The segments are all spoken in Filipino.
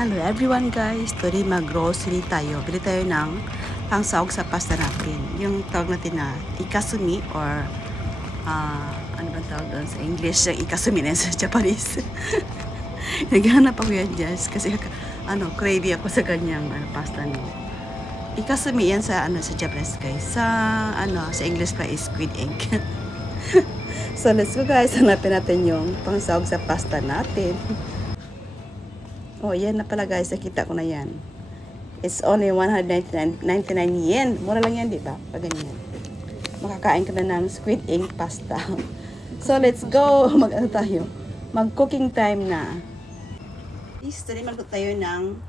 Hello everyone guys! Today mag-grocery tayo. Bili tayo ng pangsahog sa pasta natin. Yung tawag natin na ikasumi or ano bang tawag doon sa English? Yung ikasumi na sa Japanese. Naghanap ako yan guys kasi craving ako sa kanyang pasta no. Ikasumi yan sa sa Japanese guys. Sa English pa is squid egg. So let's go guys. Hanapin natin yung pangsahog sa pasta natin. Oh, yan na pala guys. Nakita ko na yan. It's only 199 yen. Mura lang yan, di ba? Pag ganyan. Makakain ka na ng squid egg pasta. So, let's go. Tayo. Mag-cooking time na. Today, magluto tayo ng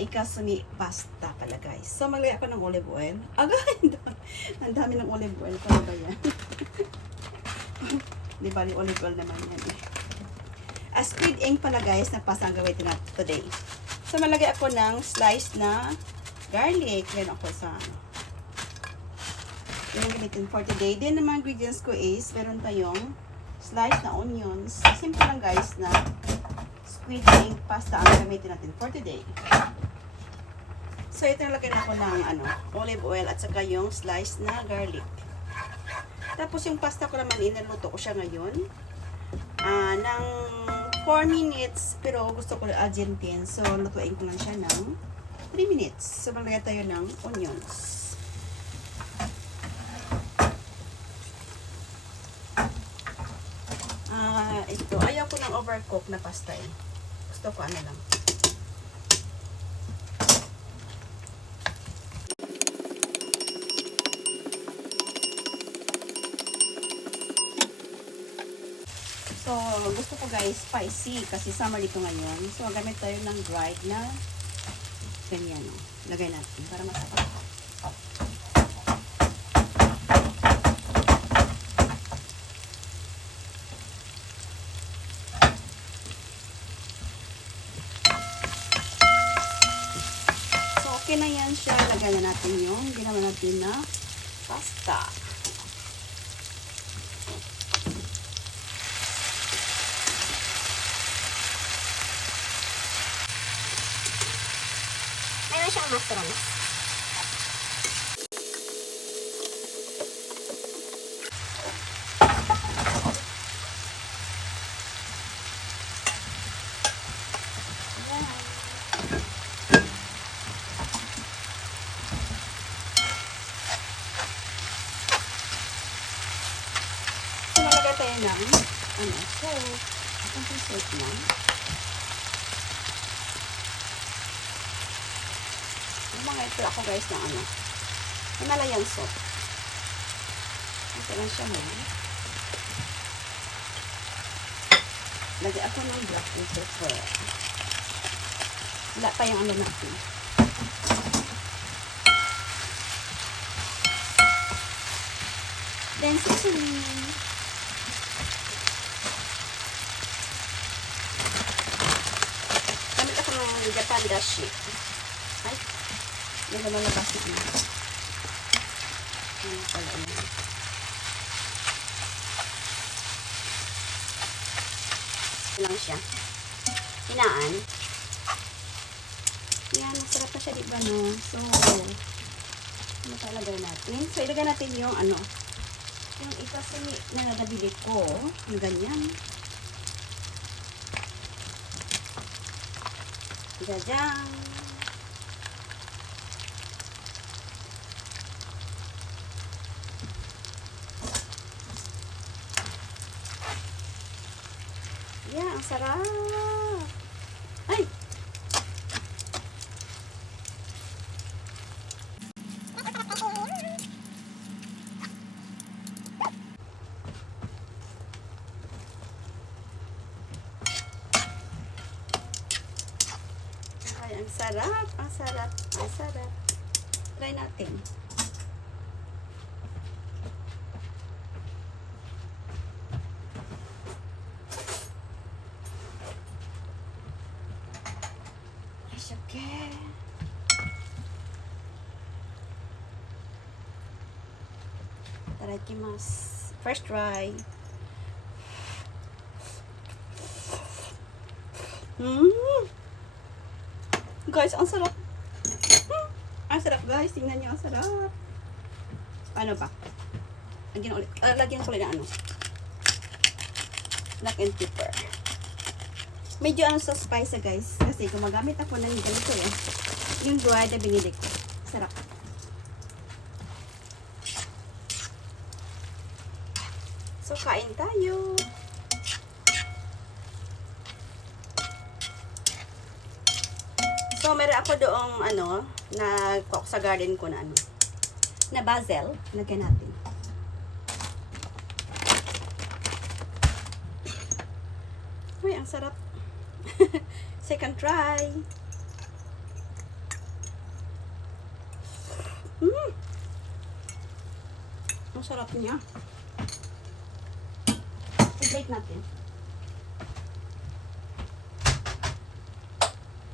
ikasumi pasta pala guys. So, maglagay ako ng olive oil. Agay! Ang dami ng olive oil. Paano ba yan? Di ba, olive oil naman yan eh. Squid egg pala guys na pasta ang gawin natin today. So malagay ako ng slice na garlic. Yan ako sa yung gamitin for today. Then ang mga ingredients ko is meron tayong slice na onions. Simple lang guys na squid egg pasta ang gamitin natin for today. So ito nalagay na ako ng olive oil at saka yung slice na garlic. Tapos yung pasta ko naman inaluto ko siya ngayon ng 4 minutes, pero gusto ko Argentine. So, lutuin ko lang siya ng 3 minutes. So, maglagay tayo ng onions. Ito, ayaw ko ng overcook na pasta eh. Gusto ko lang. So, gusto ko guys, spicy kasi summer dito ngayon. So, gamit tayo ng dried na ganyan. Lagay natin para masarap. So, okay na yan siya. Lagay na natin yung ginawa natin na pasta. Meron siyang mushrooms. So, malagay tayo ng salt. Ang salt lang. Mga ito ako guys ng Himalayan salt. Ito lang siya mo. Lagay ako ng black pepper. Wala pa yung natin. Then seasoning. Gamit ako ng Japan dashi. Ay. Hindi ko malabas na lang siya. Hinaan. Yan, masarap pa siya, diba no? So, ano talagay natin? So, ilagay natin yung yung ikasumi na nabili ko. Yung ganyan. Jajang. Yeah, ang sarap. Ay! Ay, ang sarap. Ang sarap. Ang sarap. Try natin. Okay. Itadakimasu. First try. Guys, ang sarap. Ang sarap guys. Tingnan nyo, ang sarap. Ano pa? Lagyan ko ulit ng ano. Black and pepper. Medyo ano sa spice guys. Kasi gumagamit ako ng ganito eh. Yung dried na binili ko. Sarap. So, kain tayo. So, meron ako doong ano, na sa garden ko na ano, na basil. Lagyan natin. Uy, ang sarap. Second try. Ang sarap niya. I-plate natin.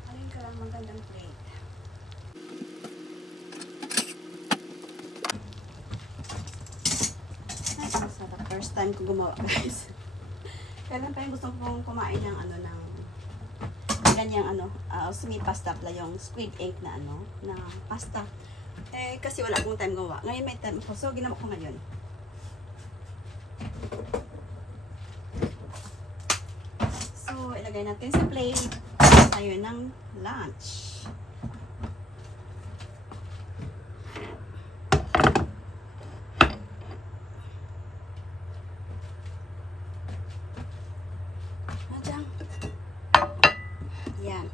Alin ka lang magandang plate. Ay, ang sarap. First time ko gumawa, guys. Kailan pa yung gusto kong kumain ng ano, ng ganyang ano, sumi pasta pala, yung squid ink na ano, na pasta. Eh, kasi wala akong time gumawa. Ngayon may time ko, so ginawa ko ngayon. So, ilagay natin sa plate. Tayo ng lunch. Madang. Yan.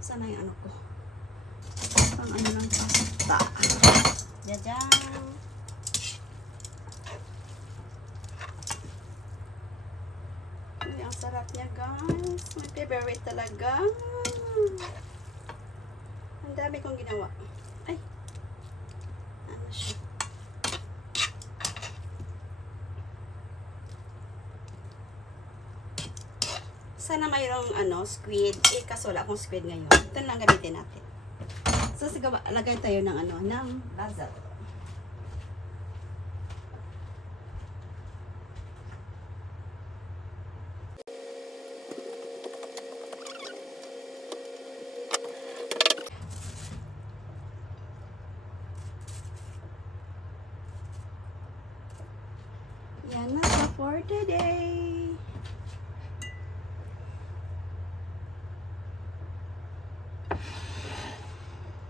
Sana yung ano ko. Pang ano ng pasta. Jajang. Ay, ang sarap niya guys. My favorite talaga. Ang dami kong ginawa. Ay. Ano siya? Sana mayroong ano, squid. Eh, kaso wala akong squid ngayon. Ito lang gamitin natin. So, sige, lagay tayo ng ano, ng basil. Yan na for today.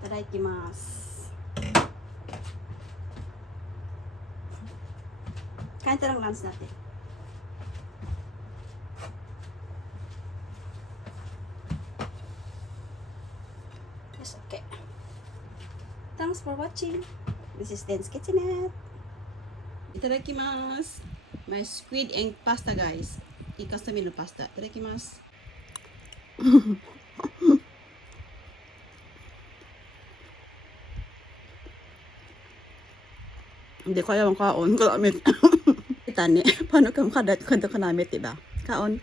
Itadakimasu. Kain tayo ng lunch natin. Yes, okay. Thanks for watching. This is Den's Kitchenette. Itadakimasu. My squid ink pasta, guys. Ikasumi no pasta. Itadakimasu. Hindi ko alam kaon. Kalamit. Itani. Paano kang kadat kanta kanamit, diba? Kaon.